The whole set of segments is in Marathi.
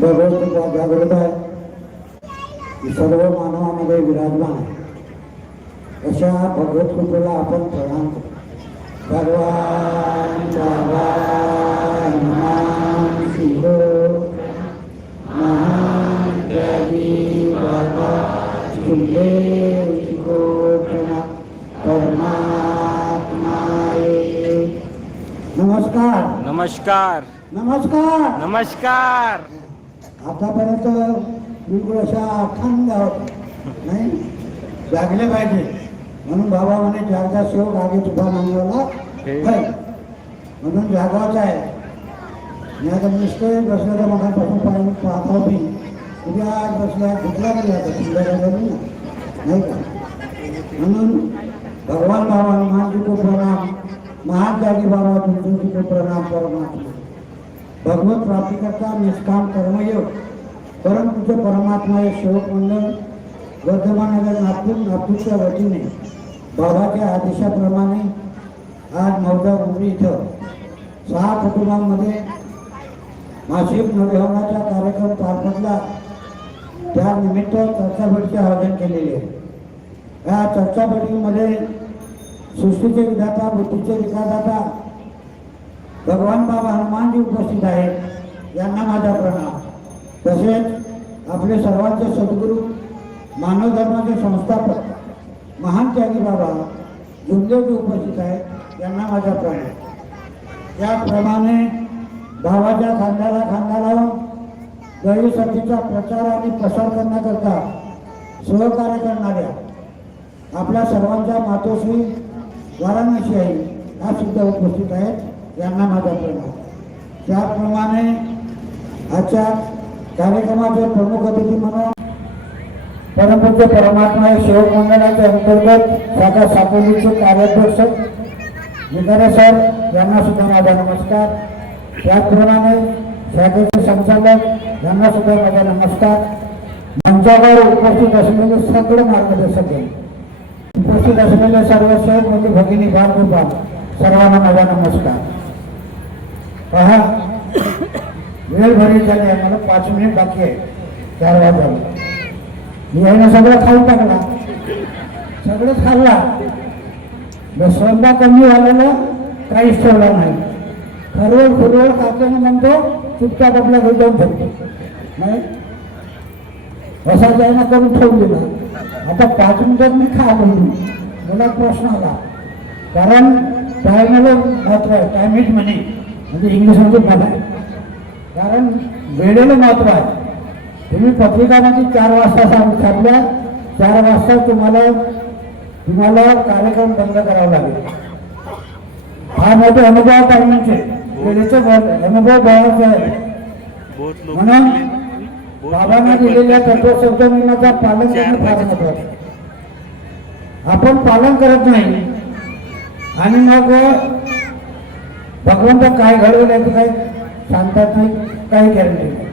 भगवंत जागृत आहे की सर्व मानवामध्ये विराजमान आहे. अशा भगवत कृपेला आपण प्रणाम करतो. भगवान भगवान नाम शिवो महादेवी बाबा शिंदे शिवो परमात्माए नमस्कार. नमस्कार नमस्कार. नमस्कार. आतापर्यंत बिलकुल अशा अखंड नाही जागले पाहिजे म्हणून बाबा म्हणे ज्याचा सेवक आगे तुझा नांगवला म्हणून जागायचं आहे. मी आता निश्चय बसल्या मनापासून पाहतो मी उद्या बसल्या कुठला तरी आता संध्याकाळी नाही का. म्हणून भगवान बाबा हनुमानजी को प्रणाम, महान त्यागी बाबा तुलसी को प्रणाम. परमात्मा भगवत प्राप्ति करता निष्काम कर्मयोग परम पूज्य परमात्मा हे सेवक मंडळ वर्धमान नगर नागपूरच्या वतीने बाबाच्या आदेशाप्रमाणे आज मौजा उमरी इथं 6 कुटुंबांमध्ये मासिक नवयवनाचा कार्यक्रम पार पडला. त्यानिमित्त चर्चाबैठीचे आयोजन केलेले आहे. या चर्चाबैठकीमध्ये सृष्टीचे विधाता बुद्धीचे विकासदाता भगवान बाबा हनुमानजी उपस्थित आहेत. यांना माझा प्रणाम. तसेच आपले सर्वांचे सद्गुरू मानव धर्माचे संस्थापक महान त्यागी बाबा जुमदेवजी उपस्थित आहेत. यांना माझा प्रणाम. त्याप्रमाणे भावाच्या खांद्याला खांदा लावून दैवी सत्तेचा प्रचार आणि प्रसार करण्याकरता सहकार्य करणाऱ्या आपल्या सर्वांच्या मातोश्री वाराणसी आई हा सुद्धा उपस्थित आहेत. यांना माझा प्रणाम. त्याप्रमाणे आजच्या कार्यक्रमाचे प्रमुख अतिथी म्हणून परमपूज्य परमात्मा हे सेवक मंडळाच्या अंतर्गत शाखा साकोलीचे कार्याध्यक्ष विकारे सर यांना सुद्धा माझा नमस्कार. त्याचप्रमाणे शाखेचे संचालक यांना सुद्धा माझा नमस्कार. मंचावर उपस्थित असलेले सगळे मार्गदर्शक उपस्थित असलेले सर्व सेवक म्हणजे भगिनी बालगोपाल सर्वांना माझा नमस्कार. पहा वेळ भरी झाली आहे. मला 5 मिनिट बाकी आहे 4 वाजता. मी यायला सगळं खाऊन टाकला, सगळंच खाल्ला. स्वयंपाक कमी झालेलं काहीच ठेवला नाही. खरवळ फुरवळ खात्याने म्हणतो चुपचाप आपल्या घरी जाऊन ठेवतो नाही असा जायना करून ठेवून दिला. आता 5 मिनिटात मी खाल्लो. मला प्रश्न आला कारण टायमाला महत्व आहे. टाइम इट मनी म्हणजे इंग्लिशमध्ये मला आहे. कारण वेळेला महत्व आहे. तुम्ही पत्रिकामध्ये 4 वाजता छापल्या 4 वाजता तुम्हाला कार्यक्रम बंद करावा लागेल. हा मोठे अनुभव टायमिंगचे वेळेचे अनुभव बघायचे आहे. म्हणून बाबांना दिलेल्या तत्वसंस्थेचा पालन करणं फार महत्वाचं. आपण पालन करत नाही आणि मग भगवंत काय घडवेल याचं काही सांगतात नाही, काही गॅरंटी नाही.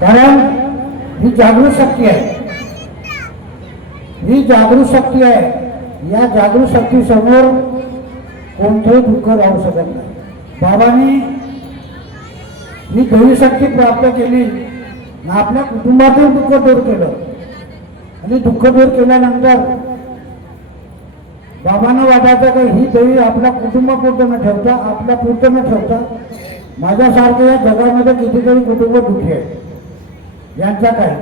कारण ही जागृत शक्ती आहे. ही जागृत शक्ती आहे. या जागृत शक्ती समोर कोणतंही दुःख राहू शकत नाही. बाबांनी ही दैवी शक्ती प्राप्त केली आपल्या कुटुंबातील दुःख दूर केलं आणि दुःख दूर केल्यानंतर बाबांना वाटायचं की ही देवी आपल्या कुटुंबापुरतं न ठेवता आपल्या पुरतं न ठेवता माझ्यासारख्या या जगामध्ये कितीतरी कुटुंब दुःखी आहेत यांचा काय.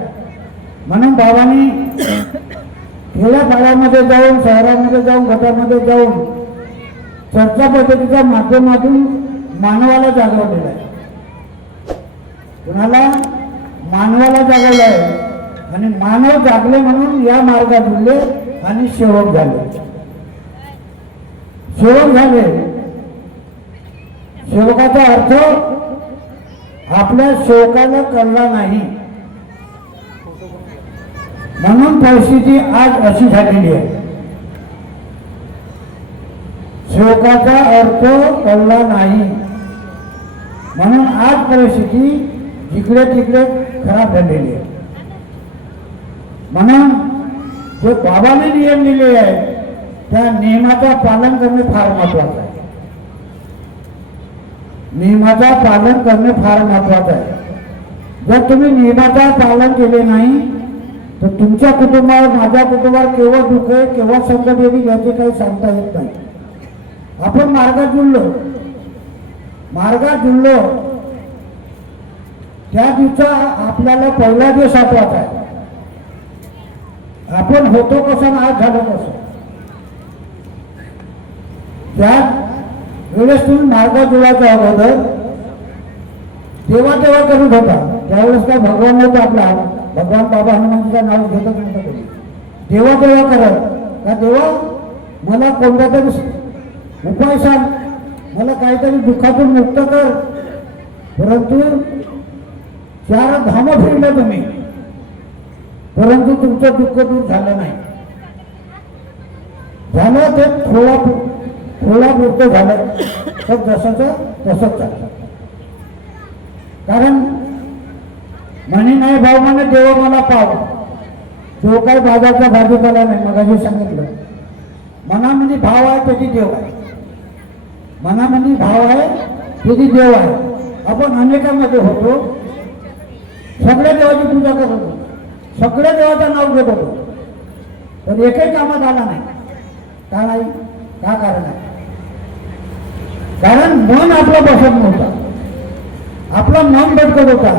म्हणून बाबांनी खेड्यापाड्यामध्ये जाऊन शहरामध्ये जाऊन गटामध्ये जाऊन चर्चा पद्धतीच्या माध्यमातून मानवाला जागवलेलं आहे. कुणाला मानवाला जागवलं आहे आणि मानव जागले म्हणून या मार्गात उरले आणि सेवक झाले. सेवक झाले. सेवकाचा अर्थ आपल्या सेवकाला कळला नाही म्हणून परिस्थिती आज अशी झालेली आहे. सेवकाचा अर्थ कळला नाही म्हणून आज परिस्थिती जिकडे तिकडे खराब झालेली आहे. म्हणून जे बाबाने नियम दिले आहे त्या नियमाचा पालन करणे फार महत्वाचं आहे. नियमाचा पालन करणे फार महत्वाचं आहे. जर तुम्ही नियमाचा पालन केले नाही तर तुमच्या कुटुंबावर, माझ्या कुटुंबावर केव्हा दुःख आहे, केव्हा संकट येईल याचे काही सांगता येत नाही. आपण मार्गात जुळलो त्या दिवसा आपल्याला पहिला दिवस आठवत आहे. आपण होतो कसं आज झालं कसं. त्या वेळेस तुम्ही मार्गात जुळायच्या अगोदर देवा करत होता. त्यावेळेस काय भगवान नव्हता आपला, भगवान बाबा हनुमानजीचं नाव घेतच नव्हतं कोणी. देवा करत का देवा मला कोणता तरी उपाय सांग, मला काहीतरी दुःखातून मुक्त कर. परंतु 4 धामं फिरलं तुम्ही, परंतु तुमचं दुःख दूर झालं नाही. झालं ते थोडा पुरतं झालं तर तसंच झालं. कारण म्हणे नाही भाऊ म्हणे देव मला पाव, जो काही बाजारचा भाजीपाला नाही. मगाशी सांगितलं मनामध्ये भाव आहे त्याची देव आहे, मनामध्ये भाव आहे त्याची देव आहे. आपण अनेकांमध्ये होतो, सगळ्या देवाची पूजा करत होतो, सगळ्या देवाचं नाव घेत होतो, पण एकही कामात आला नाही. का नाही? का कारण आहे? कारण मन आपलं बसत नव्हतं. आपलं मन भटकत होता.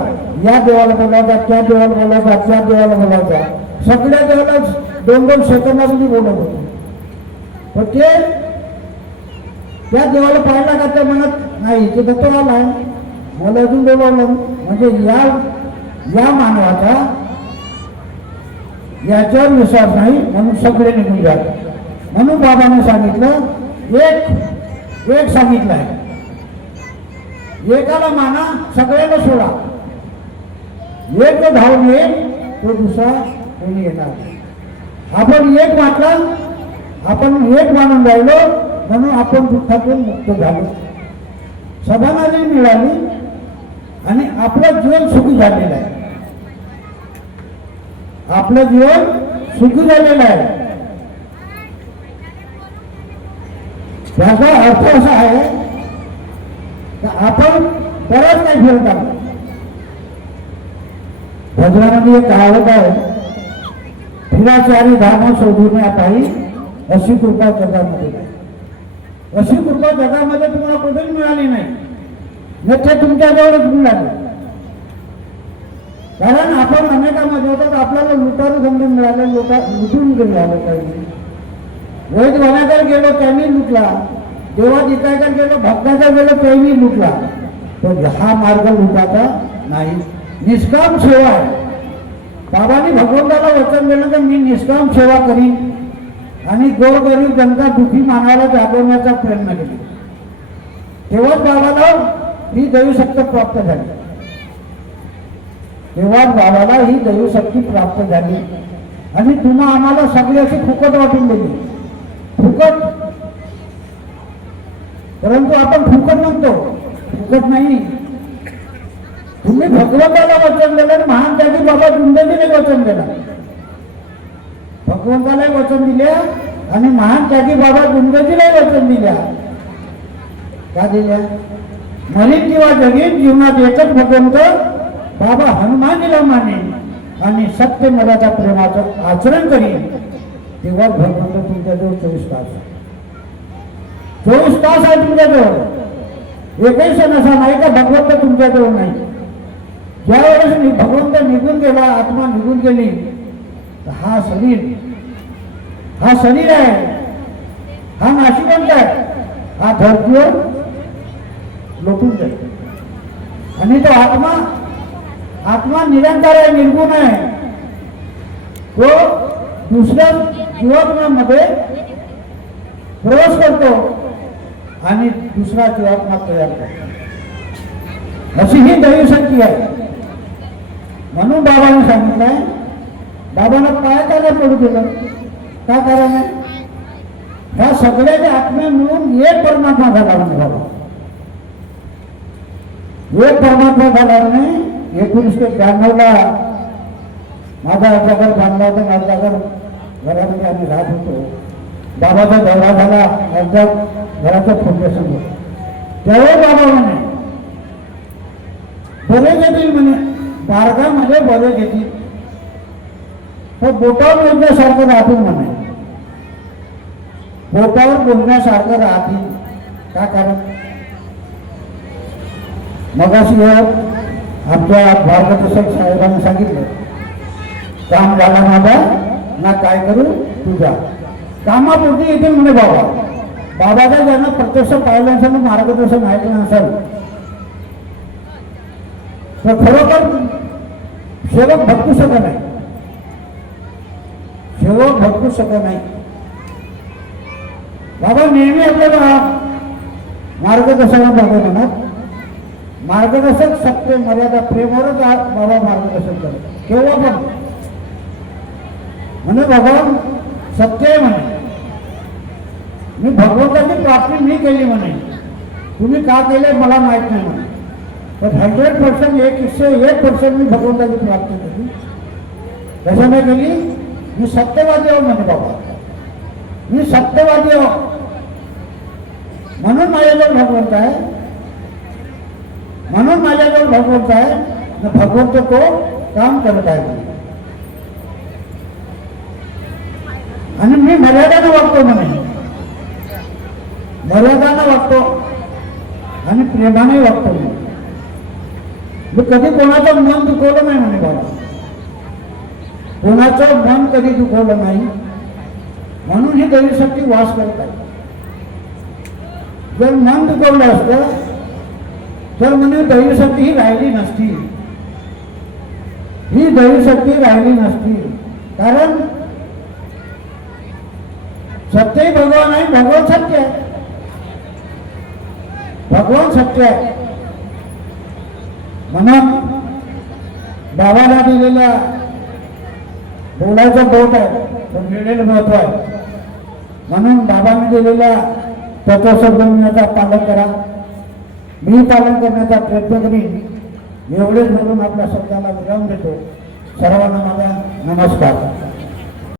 या देवाला बोलावता, त्या देवाला बोलावता, त्या देवाला बोलावता, सगळ्या देवाला 2-2 सेकंदामध्ये बोलत होतो. पण ते त्या देवाला पाहिला का त्या म्हणत नाही ते दत्त आलाय, मला अजून बोलवलं. म्हणजे या मानवाचा याच्यावर विश्वास नाही म्हणून सगळे निघून जात. म्हणून बाबाने सांगितलं एक सांगितलं आहे, एकाला माना सगळ्यांना सोडा. एक जो धावून येईल तो दुसरा कोणी येणार. आपण एक मानलं, आपण एक मानून राहिलो म्हणून आपण दुःखातून मुक्त झालो, समाधानी मिळाली आणि आपलं जीवन सुखी झालेलं आहे. आपलं जीवन सुखी झालेलं आहे. त्याचा अर्थ असा आहे की आपण बरंच नाही फिरत आलो. भजनामध्ये एक कहावत आहे, फिराचारी धाम शोधण्यापायी अशी कृपा जगामध्ये नाही. अशी कृपा जगामध्ये तुम्हाला कुठेच मिळाली नाही, ते तुमच्याजवळच मिळाली. कारण आपण अनेकांमध्ये होतात, आपल्याला लुटारू समजून मिळाले, लुटून मिळालं. काही वैद वनाकडे गेलो त्यांनी लुटला, देवा दिकायकडे गेलो भक्ताचा गेलो त्यांनी लुटला. पण हा मार्ग लुटाचा नाही, निष्काम सेवा आहे. बाबांनी भगवंताला वचन दिलं तर मी निष्काम सेवा करीन आणि गोरगरीब जनता दुखी मानवाला जागवण्याचा प्रयत्न केला. तेव्हाच बाबाला ही दैवशक्ती प्राप्त झाली. तेव्हाच बाबाला ही दैवशक्ती प्राप्त झाली. आणि तुम्हा आम्हाला सगळी अशी फुकट वाटून दिली, फुकट. परंतु आपण फुकट म्हणतो, फुकट नाही. तुम्ही भगवंताला वचन दिलं, महान त्यागी बाबा जिंदगीने वचन दिलं. भगवंतालाही वचन दिल्या आणि महान त्यागी बाबा जिंदगीलाही वचन दिल्या. का दिल्या? मरीन किंवा जगीन जीवनात एकच भगवंत बाबा हनुमानजीला मानेन आणि सत्य मनाच्या प्रेमाचं आचरण करीन. तेव्हा भगवंत तुमच्याजवळ 24 तास आहे. 24 तास आहे तुमच्याजवळ. एकही क्षण असा नाही का भगवंत तुमच्याजवळ नाही. ज्या वेळेस भगवंत निघून गेला, आत्मा निघून गेली, तर हा शरीर आहे, हा नाशिवंत आहे, हा धरतीवर लोटून जाईल. आणि तो आत्मा निरंतर आहे, निर्गुण आहे. तो दुसऱ्या जीवात्म्यामध्ये प्रवेश करतो आणि दुसरा जीवात्मा तयार करतो. अशी ही दैवशक्ती आहे. म्हणून बाबांनी सांगितलंय, बाबांना काय करायला पडू दिलं? का कारण आहे? ह्या सगळ्याच्या आत्म्या मिळून एक परमात्मा झाला म्हणजे बाबा. एक परमात्मा झाला नाही. 1992ला माझा अर्धा घर बांधला होता. माझ्या घरामध्ये आम्ही राहत होतो. बाबाचा दौरा झाला, अर्ध्या घराचं फाउंडेशन होतं. त्यावेळी बाबा म्हणे बरे घेतील म्हणे, मार्गामध्ये बरे घेतील, पण बोटावर बोलण्यासारखं राहतील म्हणे, बोटावर बोलण्यासारखं राहतील. का कारण मगाशी आमच्या मार्गदर्शक साहेबांनी सांगितलं, काम झाला माझा ना काय करू तुझा, कामापुरती येते म्हणे बाबा. बाबाचा ज्यांना प्रत्यक्ष पाहिलं नसेल, मार्गदर्शन ऐकलं नसेल, तर खरोखर सेवक भटकू शकत नाही, सेवक भटकू शकत नाही. बाबा नेहमी आपल्याला मार्गदर्शना बाबा म्हणत, मार्गदर्शक सत्य मर्यादा प्रेमावरच बाबा मार्गदर्शन करत. केव्हा पण म्हणे बाबा सत्य आहे म्हणे, मी भगवंताची प्राप्ती मी केली म्हणे, तुम्ही का केले मला माहित नाही म्हणे, पण 100% 101% मी भगवंताची प्राप्ती केली. कशाने केली? मी सत्यवादी आहो म्हणे बाबा, मी सत्यवादी आहो, म्हणून माझ्याजवळ भगवंत आहे, म्हणून माझ्याजवळ भगवंत आहे, भगवंत तो काम करत आहे आणि मी मर्यादानं वागतो म्हणे, मर्यादानं वागतो आणि प्रेमाने वागतो. मी कधी कोणाचं मन दुखवलं नाही म्हणे बाबा, कोणाचं मन कधी दुखवलं नाही, म्हणून ही दैवशक्ती वास करत आहे. जर मन दुखवलं असतं तर म्हणे दैवशक्ती ही राहिली नसती, ही दैवशक्ती राहिली नसती. कारण सत्य भगवान आहे, भगवान सत्य आहे, भगवान सत्य आहे. म्हणून बाबाला दिलेला बोलायचा बोट आहे, पण मिळेल महत्व आहे. म्हणून बाबाने दिलेल्या तत्वसंबंधाचा पालन करा, मी पालन करण्याचा प्रयत्न करीन. एवढेच म्हणून आपल्या शब्दाला विराम देतो. सर्वांना माझा नमस्कार.